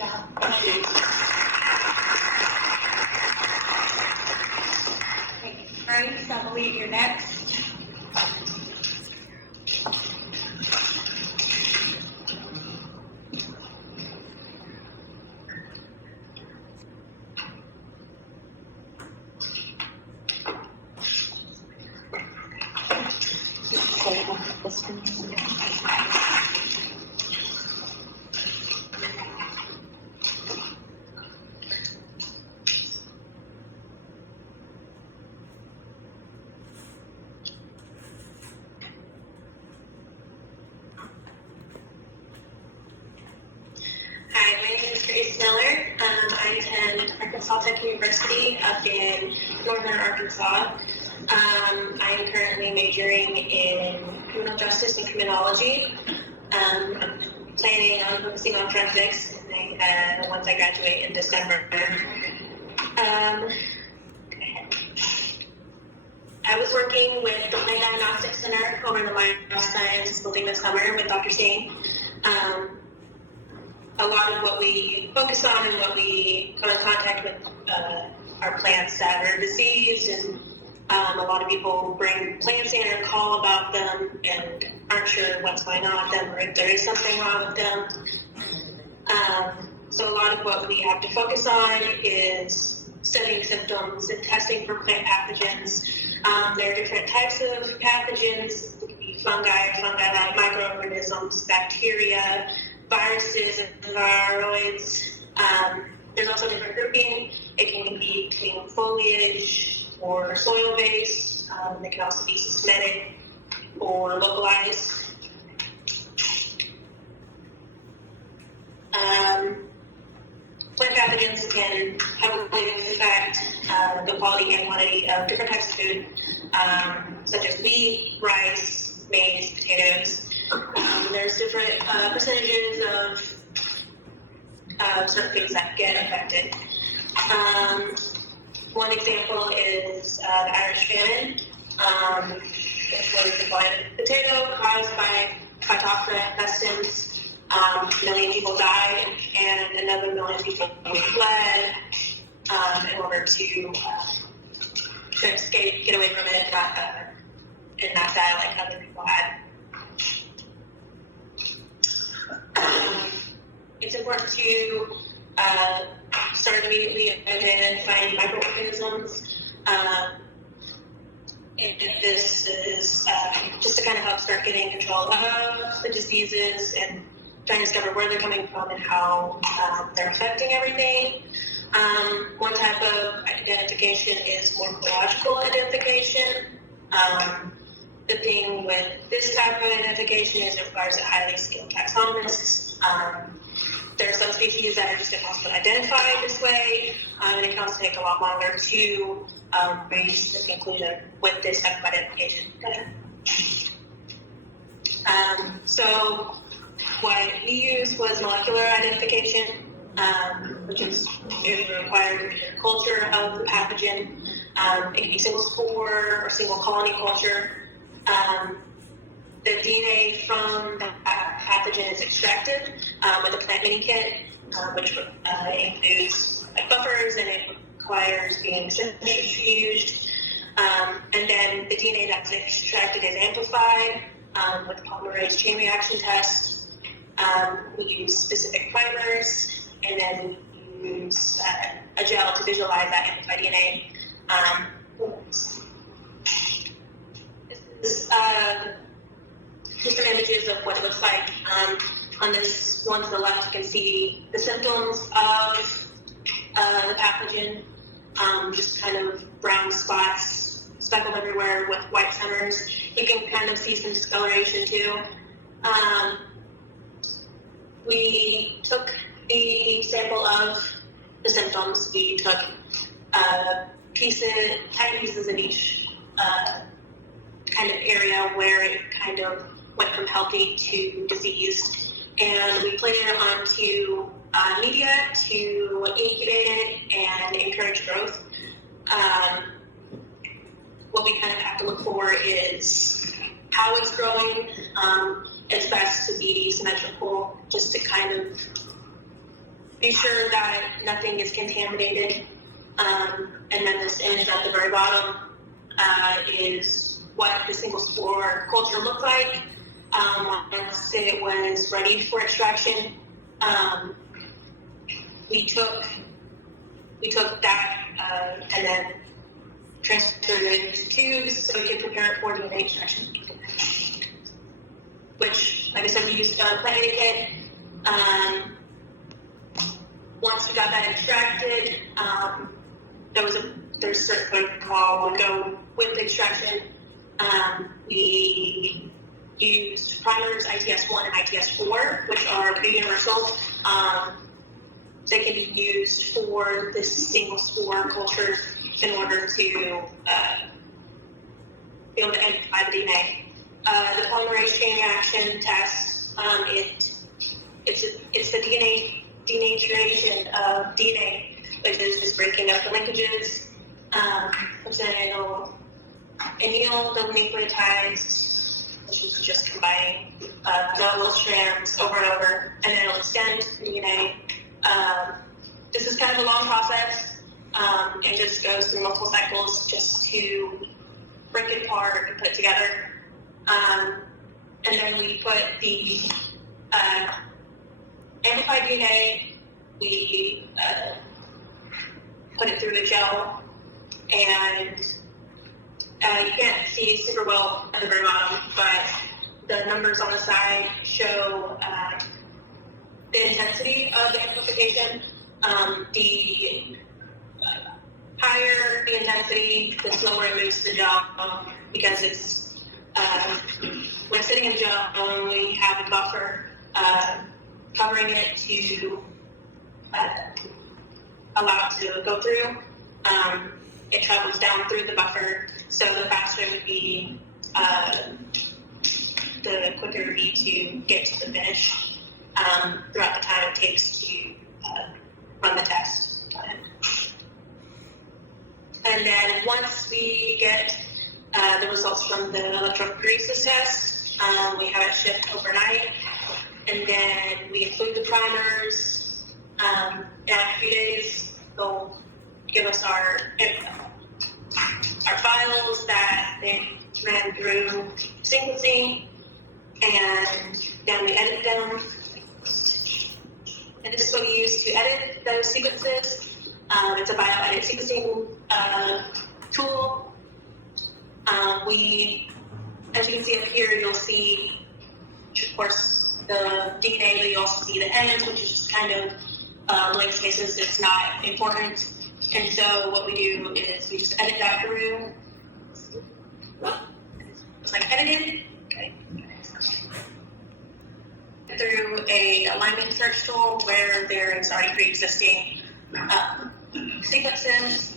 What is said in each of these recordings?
job. Grace, I believe you're next. I attend Arkansas Tech University up in northern Arkansas. I am currently majoring in criminal justice and criminology. I'm planning on focusing on forensics once I graduate in December. I was working with the Plant Diagnostic Center over in the Bioscience building this summer with Dr. Singh. A lot of what we focus on and what we come in contact with are plants that are diseased, and a lot of people bring plants in or call about them and aren't sure what's going on with them or if there is something wrong with them. So a lot of what we have to focus on is studying symptoms and testing for plant pathogens. There are different types of pathogens. It can be fungi-like microorganisms, bacteria, viruses and viroids. There's also different grouping. It can be between foliage or soil-based. They can also be systematic or localized. Plant pathogens can heavily affect the quality and quantity of different types of food, such as wheat, rice, maize, potatoes. There's different percentages of certain foods that get affected. One example is the Irish famine, which was the blight of potato caused by Phytophthora infestans. A million people died, and another million people fled in order to escape, get away from it, and not die like other people had. It's important to start immediately identifying microorganisms. And this is just to kind of help start getting control of the diseases and trying to discover where they're coming from and how they're affecting everything. One type of identification is morphological identification. The thing with this type of identification is it requires a highly skilled taxonomist. There are some species that are just impossible to identify this way, and it can also take a lot longer to reach this conclusion with this type of identification. So what we used was molecular identification, which is usually required culture of the pathogen. It can be single spore or single colony culture. The DNA from the pathogen is extracted with a plant mini kit, which includes buffers, and it requires being centrifuged. And then the DNA that's extracted is amplified with the polymerase chain reaction test. We use specific primers, and then we use a gel to visualize that amplified DNA. This is just some images of what it looks like. On this one to the left, you can see the symptoms of the pathogen, just kind of brown spots speckled everywhere with white centers. You can kind of see some discoloration too. We took the sample of the symptoms. We took tiny pieces of each kind of area where it kind of went from healthy to diseased, and we planted it onto media to incubate it and encourage growth. What we kind of have to look for is how it's growing. It's best to be symmetrical, just to kind of be sure that nothing is contaminated. And then this image at the very bottom is what the single spore culture looked like once it was ready for extraction. We took that and then transferred it into tubes so we could prepare it for DNA extraction. Which, like I said, we used a planting kit. Once we got that extracted, there's certain protocol would go with the extraction. We used primers, ITS1 and ITS4, which are universal. They can be used for this single spore culture in order to be able to identify the DNA. The polymerase chain reaction test, it's the denaturation of DNA, which is just breaking up the linkages. Then it'll anneal the nucleotides, which is just combining double strands over and over, and then it'll extend the DNA. This is kind of a long process. It just goes through multiple cycles just to break it apart and put it together. And then we put the amplified DNA, we put it through the gel, and you can't see super well at the very bottom, but the numbers on the side show the intensity of the amplification. The higher the intensity, the slower it moves the gel, because it's when sitting in gel, we have a buffer covering it to allow it to go through. It travels down through the buffer, so the faster it would be, the quicker it would be to get to the finish throughout the time it takes to run the test. And then once we get the results from the electrophoresis test, we have it shipped overnight, and then we include the primers. In a few days, they'll give us our files that they ran through sequencing, and then we edit them. And this is what we use to edit those sequences. It's a bioedit sequencing tool. As you can see up here, you'll see, of course, the DNA, but you also see the ends, which is just kind of blank spaces. It's not important. And so what we do is we just edit that through. It's like edited. Okay. Through a alignment search tool where there is already pre-existing sequences.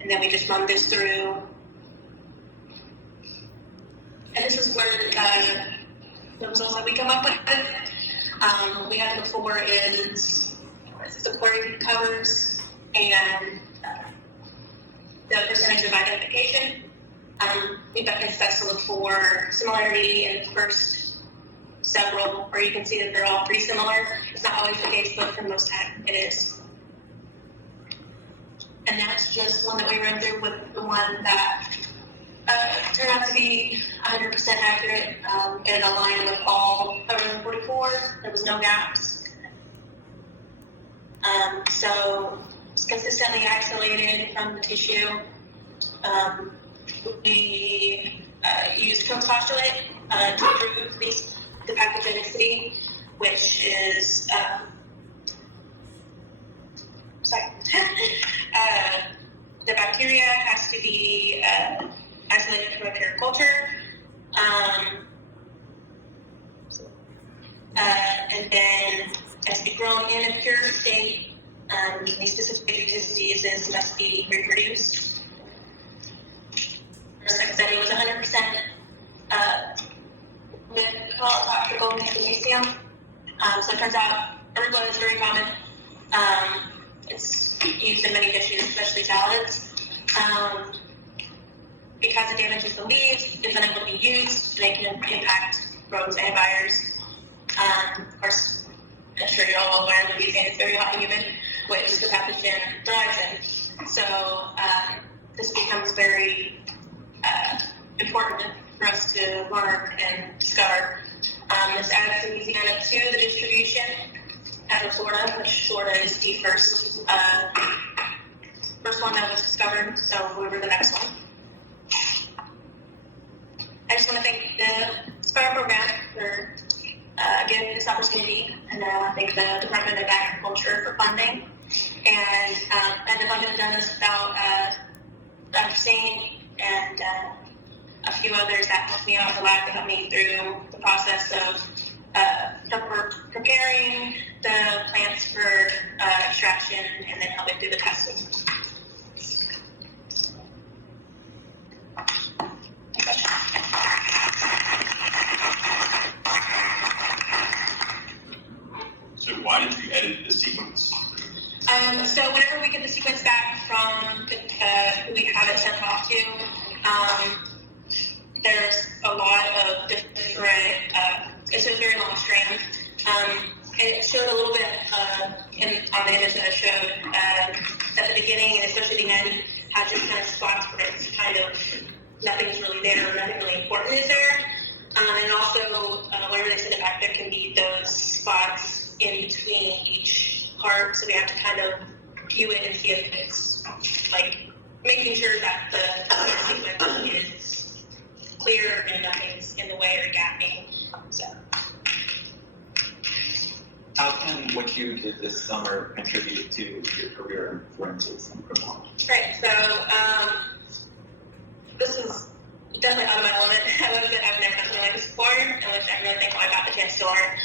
And then we just run this through. And this is where the results that we come up with. We had before is the query covers and the percentage of identification. We've got this best to look for similarity in the first several, where you can see that they're all pretty similar. It's not always the case, but for most time it is. And that's just one that we ran through with the one that turned out to be 100% accurate. It aligned with all 144. There was no gaps. So it's consistently isolated from the tissue. We used Cook's postulate to prove the pathogenicity, which is the bacteria has to be isolated from a pure culture, and then has to be grown in a pure state. These specific diseases must be reproduced. Like I said, it was 100% with topical magnesium. So it turns out arugula is very common. It's used in many dishes, especially salads. Because it damages the leaves, it's unable to be used, and it can impact growth antibiotics. Of course, I'm sure you're all aware Louisiana is very hot and humid, which the pathogen thrives in. So this becomes very important for us to learn and discover. This adds Louisiana to the distribution after Florida, which Florida is the first one that was discovered. So we're the next one. I just want to thank the SPIRE program for giving this opportunity, and thank the Department of Agriculture for funding. And I couldn't have done this without Dr. Singh and a few others that helped me out in the lab to help me through the process of preparing the plants for extraction and then helping through the testing. So why did you edit the sequence? So whenever we get the sequence back from who we have it sent off to, there's a lot of different, it's a very long strand. And it showed a little bit on the image that I showed at the beginning, and especially the end, had just kind of spots where it's kind of nothing's really there, nothing really important is there. And also, whenever they send it back, there can be those spots in between each part, so we have to kind of view it and see if it's like making sure that the sequence is clear and nothing's in the way or gapping. So, how can what you did this summer contribute to your career in forensics and criminal? Right. So, this is definitely out of my element. I've never done something like this before, and which I'm really thankful I got the chance to learn.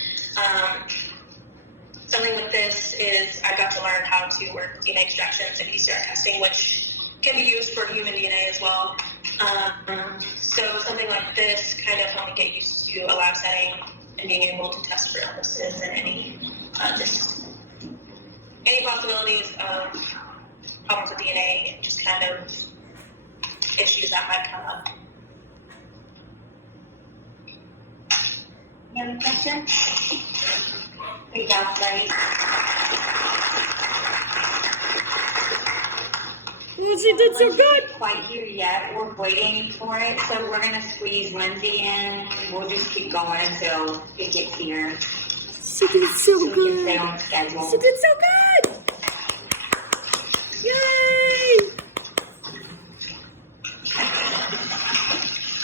Something like this is I got to learn how to work with DNA extractions and PCR testing, which can be used for human DNA as well. So something like this kind of helped me get used to a lab setting and being able to test for illnesses and any possibilities of problems with DNA and just kind of issues that might come up. Any other questions? Great job, buddy. Well, she did so good. Quite here yet. We're waiting for it, so we're gonna squeeze Lindsay in. We'll just keep going until it gets here. She did so We can stay good. on schedule. She did so good.